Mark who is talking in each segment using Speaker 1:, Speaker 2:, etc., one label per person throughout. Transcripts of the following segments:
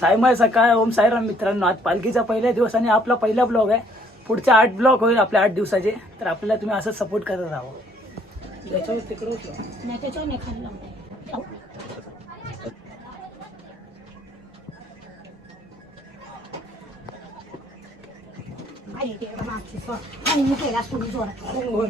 Speaker 1: सायमय सकाळ ओम साईराम मित्रांनो. आज पालखीचा पहिला दिवस आणि आपला पहिला ब्लॉग आहे. पुढचे आठ ब्लॉग होईल आपल्या आठ दिवसाचे. तर आपल्याला तुम्ही असंच सपोर्ट करत राहा. याच्यावर तिकडं उचला.
Speaker 2: नाही त्याच्यावर नाही खाल्लं आई ते मागची सोड. आणि मी केला तुम्ही जोरात. हो.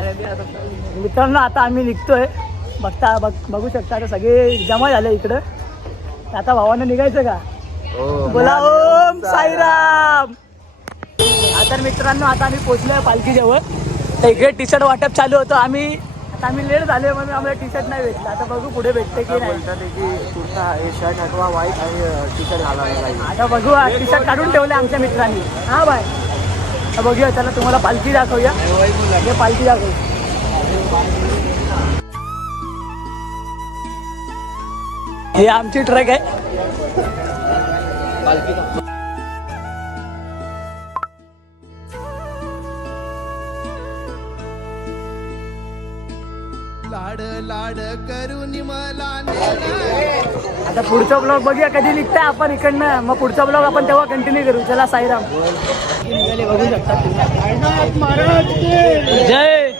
Speaker 1: मित्रांनो आता आम्ही निघतोय. बघता बघ बघू शकता आता सगळे जमा झाले इकडं. आता भावानं निघायचं का? बोला ओम साईराम! आता मित्रांनो आता आम्ही पोचलोय पालखीजवळ तर इकडे टी शर्ट वाटप चालू होतं. आम्ही आता आम्ही लेट झाले म्हणून आम्हाला टी शर्ट नाही भेटलं. आता बघू पुढे भेटते की नाही.
Speaker 3: हे शर्ट अथवा व्हाईट आणि टी शर्ट घालायला
Speaker 1: आता बघू टी शर्ट काढून ठेवले आमच्या मित्रांनी. हा बाय. आता बघूया चला तुम्हाला पालखी दाखवूया. हे पालखी दाखवू हे आमची ट्रक आहे.
Speaker 4: लाड लाड करून मला
Speaker 1: आता पुढचा ब्लॉग बघूया कधी निघताय आपण इकडनं. मग पुढचा ब्लॉग आपण तेव्हा कंटिन्यू करू. चला साईराम. निघाले बघू शकता तुम्ही. जय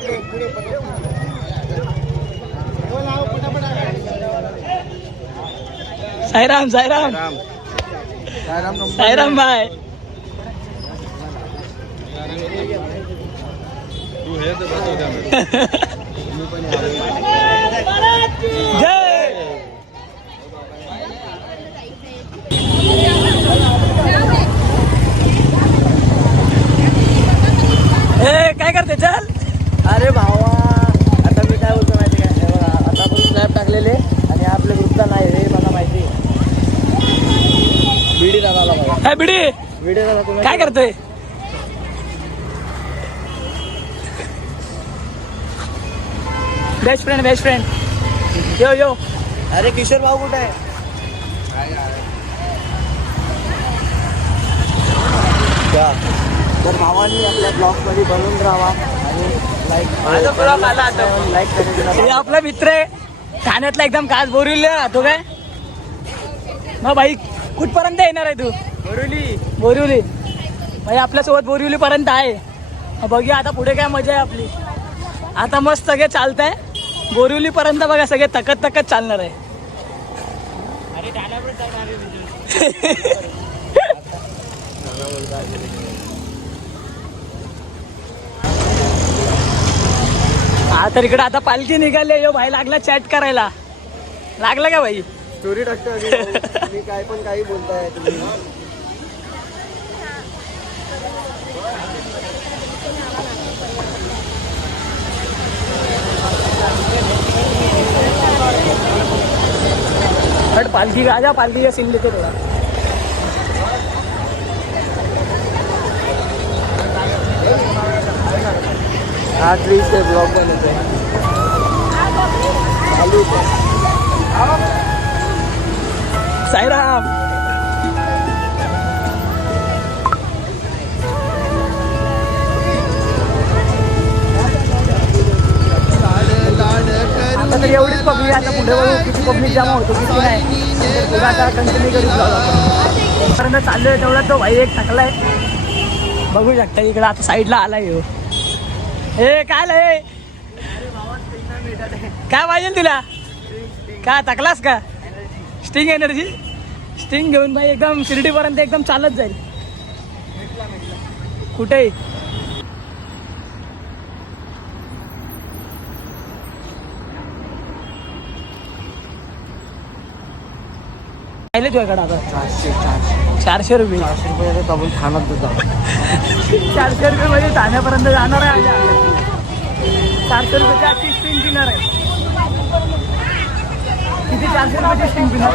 Speaker 1: साईराम साईराम साईराम भाई. जय! ए काय करते? चल.
Speaker 3: अरे भावा आता मी काय बोलतो माहिती काय बघा, आता आपण स्नॅप टाकलेले आणि आपल्या ग्रुपला नाही हे मला माहिती व्हिडिओ दादाला
Speaker 1: बिडी.
Speaker 3: व्हिडिओ दादा तुम्ही
Speaker 1: काय करतोय? Best friend best friend yo yo
Speaker 3: अरे किशोर भाऊ कुठे आहे. तर भावानी आपल्या ब्लॉगमध्ये बनवून राहा. आणि लाईक लाईक
Speaker 1: आपला मित्र आहे. ठाण्यातला एकदम खास बोरिवलीला राहतो काय? मग भाई कुठपर्यंत येणार आहे तू?
Speaker 3: बरोली
Speaker 1: बोरिवली. भाई आपल्यासोबत बोरिवली पर्यंत आहे बघूया आता पुढे काय मजा आहे आपली. आता मस्त सगळे चालत आहे बोरिवली पर्यंत बघा सगळे तकत तकत चालणार आहे. हा तर इकडे आता पालखी निघाली यो भाई लागला चॅट करायला. लागला का भाई?
Speaker 3: स्टोरी टाकतो तुम्ही काय पण काही बोलताय तुम्ही
Speaker 1: बट पालखी आजा पालखी का सीन लेते थोड़ा
Speaker 3: हा ट्रीज ते ब्लॉग बनवतोय चालू आहे.
Speaker 1: साईराम
Speaker 4: लाड
Speaker 1: तर एवढीच पब्लिक आता पुढे किती पब्लिक जमा होतो किती नाही. पुढे आता कंटिन्यू करू vlog चाललोय तेवढा तो भाई एक टाकलाय. बघू शकता इकडे आता साईडला आलाय हो. हे काय लय काय पाहिजे तुला? काय टाकलास का? स्टिंग एनर्जी स्टिंग घेऊन भाई एकदम शिर्डीपर्यंत एकदम चालत जाईल. कुठेही पाहिले तुझ्याकडे आता?
Speaker 3: चारशे चारशे
Speaker 1: चारशे रुपये.
Speaker 3: चारशे रुपये आपण खाणार होता
Speaker 1: चारशे रुपये मध्ये ठाण्यापर्यंत जाणार आहे. चारशे रुपयाची आजची स्ट्रिंग पिणार आहे. किती चारशे रुपयाची पिणार?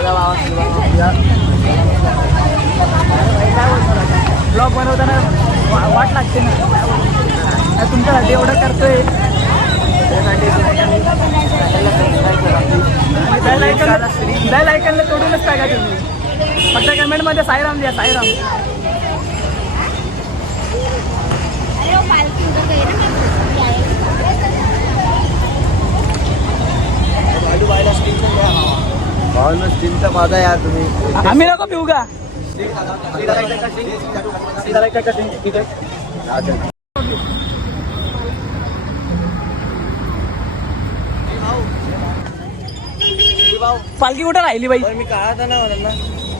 Speaker 1: ब्लॉग बनवताना वाट लागते ना. तुमच्यासाठी एवढं करतोय. बेल ऐकायला तोडूनच टाका तुम्ही फक्त कमेंटमध्ये साईराम द्या साईराम
Speaker 3: भावांनो स्टीमचा माझा या तुम्ही
Speaker 1: आम्ही नको पिऊ का पालखी कुठं राहिली बाई?
Speaker 3: मी काळा ना. म्हणा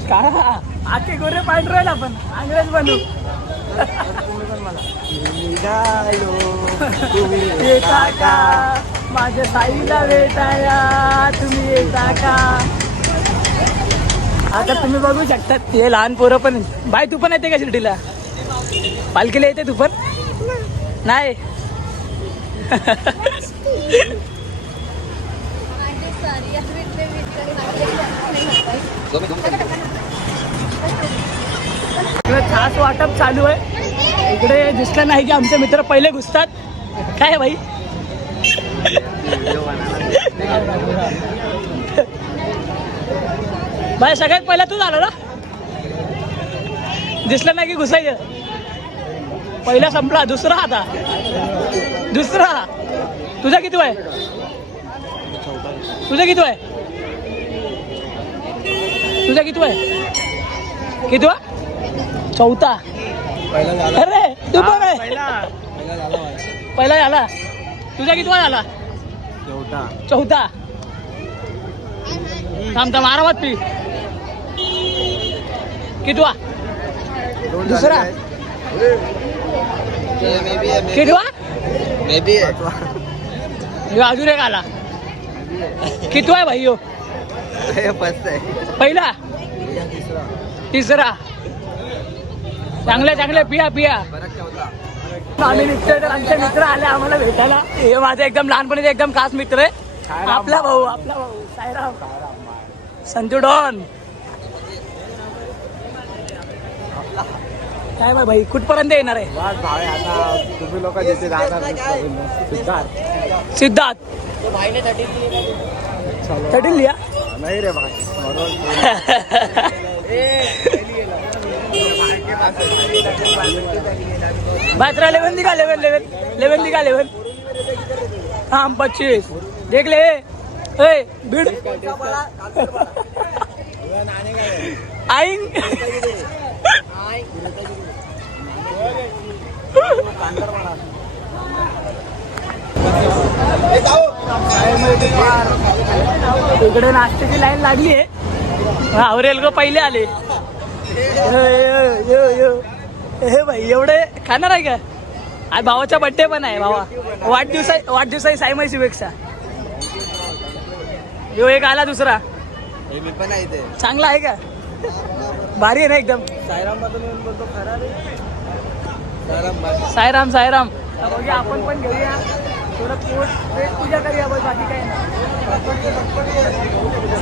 Speaker 1: का आखे गोरे पांढरे आपण. अंग्रेज बनू. येता का? माझ्या साईला भेटाया तुम्ही येता का? आता तुम्ही बघू शकतात हे लहान पोरं पण. बाय तू पण येते का शिर्डीला? पालखीला येते तू पण? नाही. छास वाटप चालू आहे. इकडे दिसलं नाही की आमचे मित्र पहिले घुसतात. काय आहे भाई? बाय सगळ्यात पहिला तू झाला ना? दिसलं नाही की घुसायचं. पहिला संपला दुसरा आता. दुसरा. तुझा किती आहे तुझा किती आहे तुझा किती आहे किती चौथा. अरे तू पण आहे. पहिला. झाला तुझा किती झाला? चौथा. थांब थांब आरामात पी. कितवा दुसरा. कितवा अजून एक आला. कितवा आहे भाई
Speaker 3: फर्स्ट आहे.
Speaker 1: पहिला? तिसरा? चांगले चांगले पिया पिया. आम्ही निघतोय तर आमचे मित्र आले आम्हाला भेटायला. हे माझे एकदम लहानपणीचे एकदम खास मित्र आहे. आपला भाऊ आपला भाऊ. साईराम. संजू डॉन. काय बाय भाई कुठपर्यंत येणार आहे?
Speaker 3: तुम्ही लोक जिथे सिद्धार्थ.
Speaker 1: सिद्धार्थ. लिया
Speaker 3: नाही रे बघा
Speaker 1: बाजरा लेवन दिखा लेवन लेवन लेवन दिखा लेवन हाँ पच्चीस. देख ले. ए भीड़ आईंग. इकडे नाश्त्याची लाईन लागली आहे. आवरेल गो पहिले आले. हे भाई एवढे खाणार आहे का? आज भावाचा बर्थडे पण आहे भावा. वाढदिवसा वाढदिवसाची सायमाई शुभेच्छा. यो एक आला दुसरा. चांगला आहे का? भारी आहे ना एकदम.
Speaker 3: सायराम बोलतो खरा रे. सायराम
Speaker 1: बघूया आपण पण घेऊया. थोडं पोट पेट पूजा करूया बस बाकी काही नाही.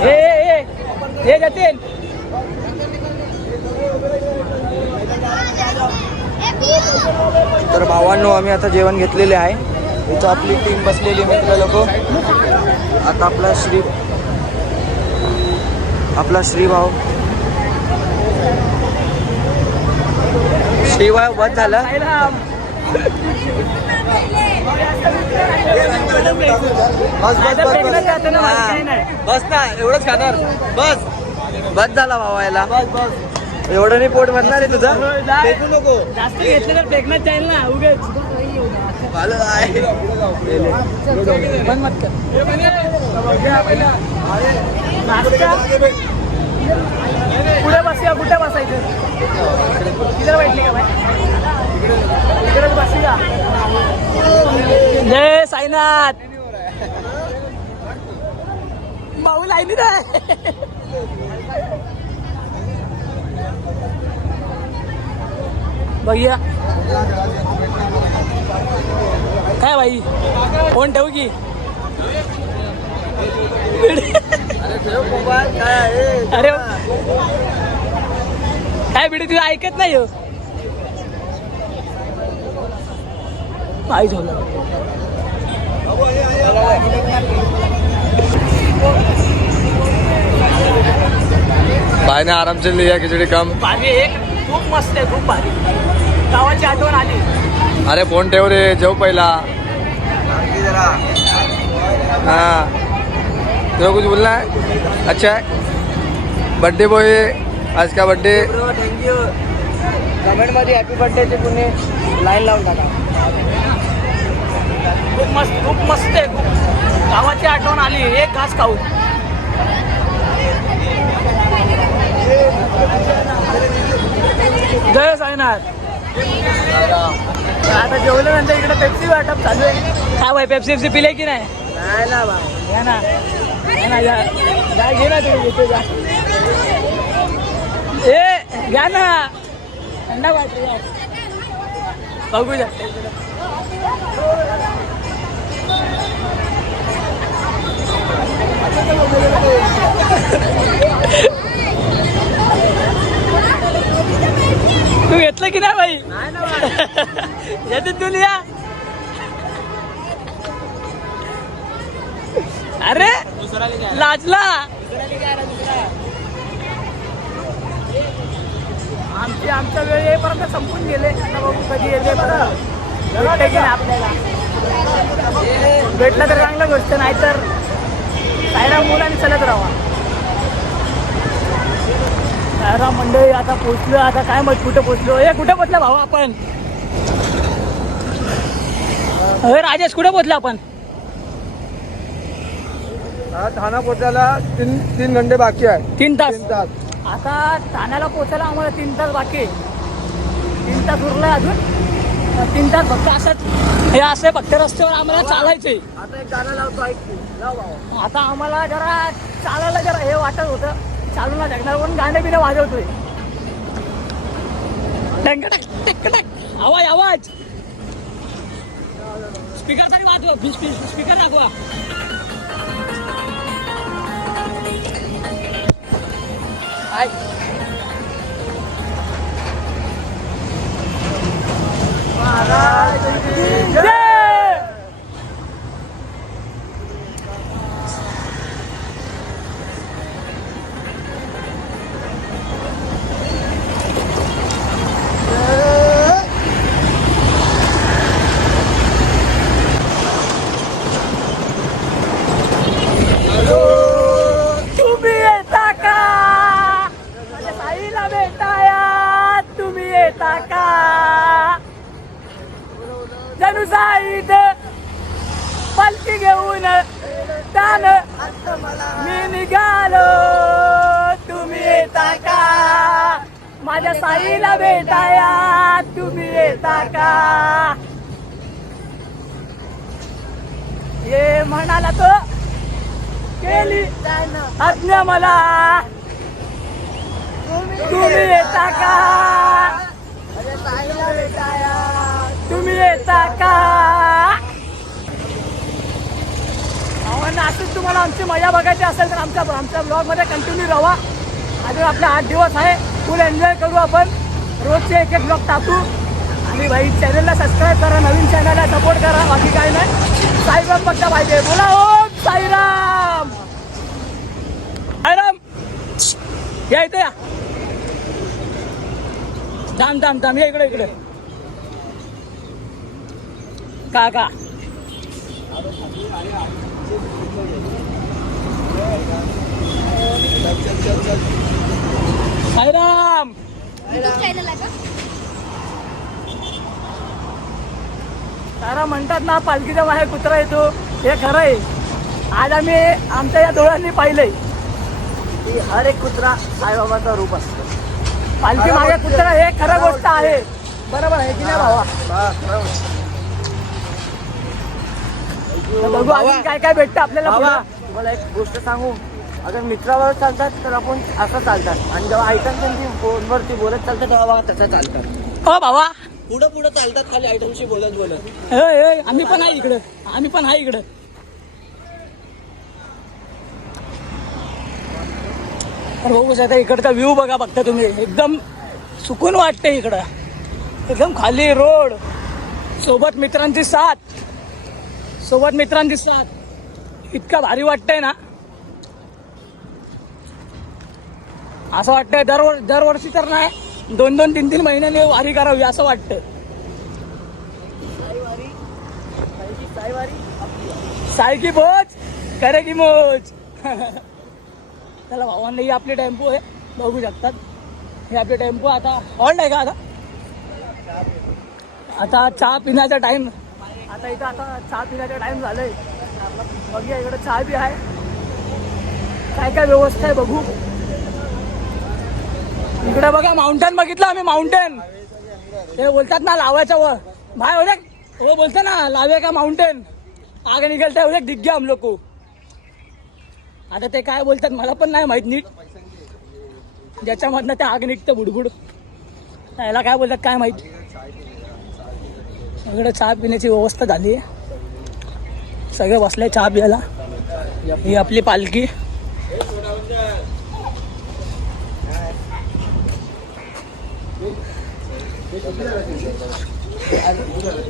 Speaker 1: ए ए, ए. हे जतीन.
Speaker 3: तर भावांनो आम्ही आता जेवण घेतलेले आहे. इथं आपली टीम बसलेली मित्र लोक. आता आपला श्री आपला श्रीभाऊ. श्रीभाऊ बस झाला. बस
Speaker 1: नाही.
Speaker 3: बस ना एवढंच खाणार. बस. बस झाला भावायला बस बस. एवढं नाही पोट भरणार आहे तुझं?
Speaker 1: नाही.
Speaker 3: फेकू नको.
Speaker 1: जास्त घेतलं तर फेकण्यात जाईल ना उगेच.
Speaker 3: आहे.
Speaker 1: मत पुढे बसूया कुठे बसायचं तिकडे बैठली का बाय इकडेच बसूया जय साईनाथ. भाऊ लाईनीत आहे. बघूया. काय भाई फोन ठेवू की? अरे काय बिडी तुझं ऐकत नाही हो? आई झालं.
Speaker 3: भाई ने आराम से लिया खिचड़ी कम.
Speaker 1: भारी एक खूप मस्त आहे खूप भारी. गावाची आठवण आली.
Speaker 3: अरे फोन ठेव रे जेव पहिला. हाँ. तेरा कुछ बोलना है? अच्छा है। बर्थडे बॉय आज का बर्थडे
Speaker 1: थँक्यू कमेंटमध्ये हॅपी बर्थडेचे कुणी लाईन लावून टाका खूप मस्त खूप मस्त आहे खूप गावाची आठवण आली एक घास खाऊ. जय साईनाथ. आता जेवल्यानंतर इकडे पेप्सी वाटप चालू आहे. काय बाय पेप्सी पेप्सी पिले की नाही? नाही ना बा. घ्या ना. घ्या ना घे ना तुम्ही इथे जा. ए घ्या ना. थंडा वाटतो. बघू तू घेतलं की नाही बाई? येते तू अरे लाजला. आमची आमचा वेळ येईपर्यंत संपून गेले. आता बघू कधी येते. बरं भेटते की आपल्याला? भेटलं तर चांगलं गोष्ट नाही तर सायरा आणि चलत राहा सायरा मंडळी आता पोचलो आता काय मग कुठं पोचलो हे कुठं पोचलो भाऊ आपण? राजेश कुठं पोचलो आपण?
Speaker 3: थाना पोचायला तीन तीन घंटे बाकी आहे.
Speaker 1: तीन तास.
Speaker 3: तीन तास.
Speaker 1: आता ठाण्याला पोचायला आम्हाला तीन तास बाकी आहे. तीन तास उरलाय अजून. तीन तास फक्त असंच. हे असं फक्त रस्त्यावर आम्हाला चालायचंय.
Speaker 3: आता एक गाणं लावतो ऐक तू. लाव.
Speaker 1: आता आम्हाला जरा चालायला जरा हे वाटत होतं. चालू ना जगणार म्हणून गाणे बिणे वाजवतोय. टंकटक, टंकटक. आवाज आवाज. स्पीकर तरी वाजवा. स्पीकर दाखवा. हाय. जय! माझ्या साईला भेटाया तुम्ही येता का? ये म्हणाला तो केली आज्ञा मला. तुम्ही येता का? तुम्ही येता का? असंच तुम्हाला आमची मजा बघायची असेल तर आमच्या आमच्या ब्लॉगमध्ये कंटिन्यू राहा अजून आपले आठ दिवस आहे. फुल एन्जॉय करू आपण. रोजचे एक एक ब्लॉग टाकू. आणि भाई चॅनलला सबस्क्राईब करा नवीन चॅनलला सपोर्ट करा. बाकी काय नाही. साईराम बघता पाहिजे. बोला ओम साईराम. साईराम या इथे या. थांब थांब थांब. या इकडे इकडे. का का साईराम! सारा म्हणतात ना पालखीच्या बाहेर कुत्रा येतो. हे खरं आहे. आज आम्ही आमच्या या डोळ्यांनी पाहिलंय. की हर एक कुत्रा साईबाबाचा रूप असतो. पालखी मागे कुत्रा हे खरं गोष्ट आहे. बरोबर आहे की नाही भावा? तर बघू अजून काय काय भेटतं आपल्याला.
Speaker 3: तुम्हाला एक गोष्ट सांगू. अगर मित्रावर चालतात तर आपण असं चालतात. आणि जेव्हा ऐकतात त्यांची फोनवरती बोलत चालतात तेव्हा बघा तसं चालतात.
Speaker 1: हो भावा.
Speaker 3: पुढं पुढं चालतात खाली आयटमशी बोलत बोलत.
Speaker 1: होय होय आम्ही पण आहे इकडं. आम्ही पण आहे इकडं. तर बघू शकता इकडचा व्ह्यू बघा बघता तुम्ही. एकदम सुकून वाटते इकडं. एकदम खाली रोड सोबत मित्रांची साथ. सोबत मित्रांची साथ. इतका भारी वाटतंय ना. असं वाटतंय दरवर दरवर्षी तर नाही दोन दोन तीन तीन महिन्याने वारी करावी असं वाटतं साय की बोच करे की मोज. त्याला भावांना ही आपली टेम्पो आहे बघू शकतात. हे आपले टेम्पो आता हॉल्ट आहे का आता? आता चहा पिण्याचा टाइम आता इथं आता चहा पिण्याचा टाइम झालाय. बघूया इकडे चहा बी आहे. काय काय व्यवस्था आहे बघू. इकडे बघा माउंटेन बघितलं आम्ही माउंटेन ते बोलतात ना लावायचं व भाय होते हो बोलते ना लावे का माउंटेन आग निकलते होते दिख गया लोक. आता ते काय बोलतात मला पण नाही माहीत नीट. ज्याच्यामधनं ते आग निघतं बुडबुड. याला काय बोलतात काय माहीत? सगळं चहा पिण्याची व्यवस्था झाली. आहे सगळे बसले चहा प्यायला. ही आपली पालखी.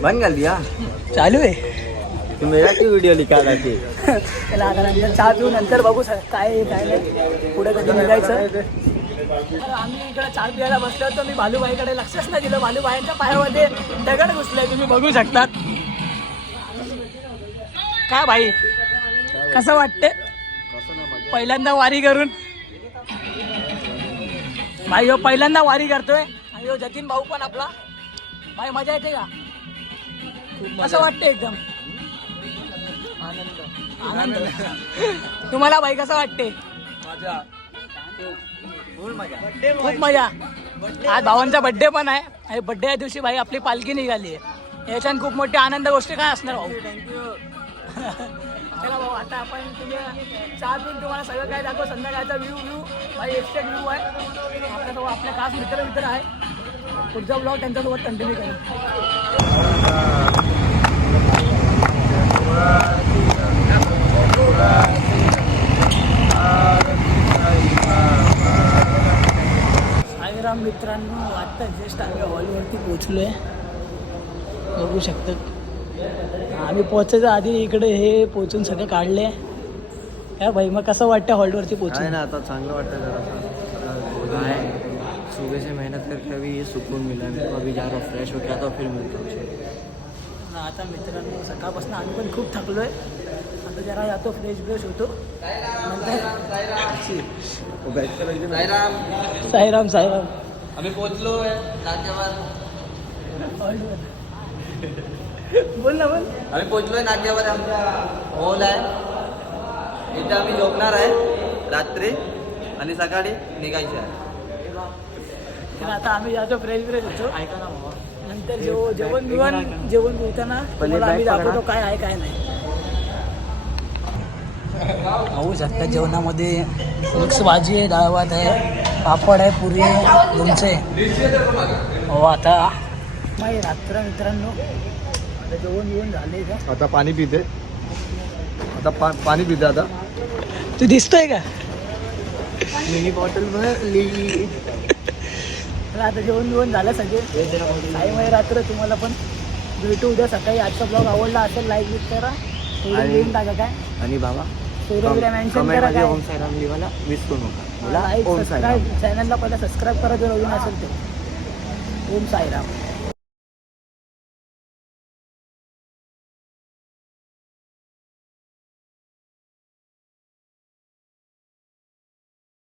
Speaker 3: बन कर दिया।
Speaker 1: चालू आहे।
Speaker 3: तू मेरा की व्हिडिओ निकाला थी
Speaker 1: त्याला आता नंतर चहा पिऊ नंतर बघू सर काय आहे, काय नाही. पुढे कधी निघायचं. तर आम्ही इकडे चहा प्यायला बसलो तर मी भालूबाईकडे लक्षच नाही दिलं. भालूबाईंच्या पायामध्ये दगड घुसले तुम्ही बघू शकतात. काय भाई कसं वाटते पहिल्यांदा वारी करून. भाई हो पहिल्यांदा वारी करतोय. आणि हो जतीन भाऊ पण आपला. भाई मजा येते का? कसं वाटते एकदम. आनंद. तुम्हाला भाई कसं वाटते खूप मजा. आज भावांचा बर्थडे पण आहे. आणि बर्थडे या दिवशी भाई आपली पालखी निघाली आहे. याच्यात खूप मोठी आनंद गोष्टी काय असणार भाऊ? चला भाऊ आता आपण तुम्ही चहा पिऊन तुम्हाला सगळं काय दाखव संध्याकाळचा व्ह्यू व्ह्यू भाई एक्स्टेड व्ह्यू आहे. आपल्यासोबत आपल्या खास मित्र मित्र आहे पुढचा ब्लॉग त्यांच्यासोबत कंटिन्यू करू. साईराम मित्रांनो आत्ता जस्ट आम्ही हॉलवरती पोचलो आहे बघू शकतात आम्ही पोचायच्या आधी इकडे हे पोचून सगळं काढले काय भाई मग कसं वाटतं हॉलवरती पोचून
Speaker 3: ना आता चांगलं वाटतं सुबह से मेहनत करके अभी ये सुकून मिला मेरे को अभी जा रहा हूँ फ्रेश हो गया तो फिर मिलता हूँ।
Speaker 1: आता मित्रांनो सकाळपासून आम्ही पण खूप थकलो आहे. आता जरा जातो फ्रेश ब्रेश होतो. नंतर साईराम साईराम.
Speaker 3: आम्ही
Speaker 1: हॉलवर बोल ना बोल.
Speaker 3: आम्ही पोहोचलोय नाट्यावर आमचा हॉल आहे. इथे आम्ही झोपणार आहे रात्री. आणि सकाळी निघायचे आहे.
Speaker 1: तर आता आम्ही जातो फ्रेश फ्रेश होतो ऐका ना नंतर जेव जेवण बिवण जेवण तुम्हाला आम्ही दाखवतो काय आहे काय नाही. पाहू शकता जेवणामध्ये मिक्स भाजी आहे डाळ भात आहे पापड आहे पुरी आहे लोणचे हो आता नाही रात्र मित्रांनो. आता जेवण बिवण झाले का
Speaker 4: आता पाणी पिते. आता पा पाणी पिते आता.
Speaker 1: तू दिसतोय का?
Speaker 3: मिनी बॉटल भरली.
Speaker 1: तर आता जेवण बिवण झालं सगळे. टाईम आहे रात्र तुम्हाला पण भेटू उद्या सकाळी. आजचा ब्लॉग आवडला असेल लाईक बिक करा. देऊन टाका काय?
Speaker 3: आणि बाबा
Speaker 1: चॅनलला पहिला सबस्क्राईब करा जर अजून असेल तर. ओम साईराम.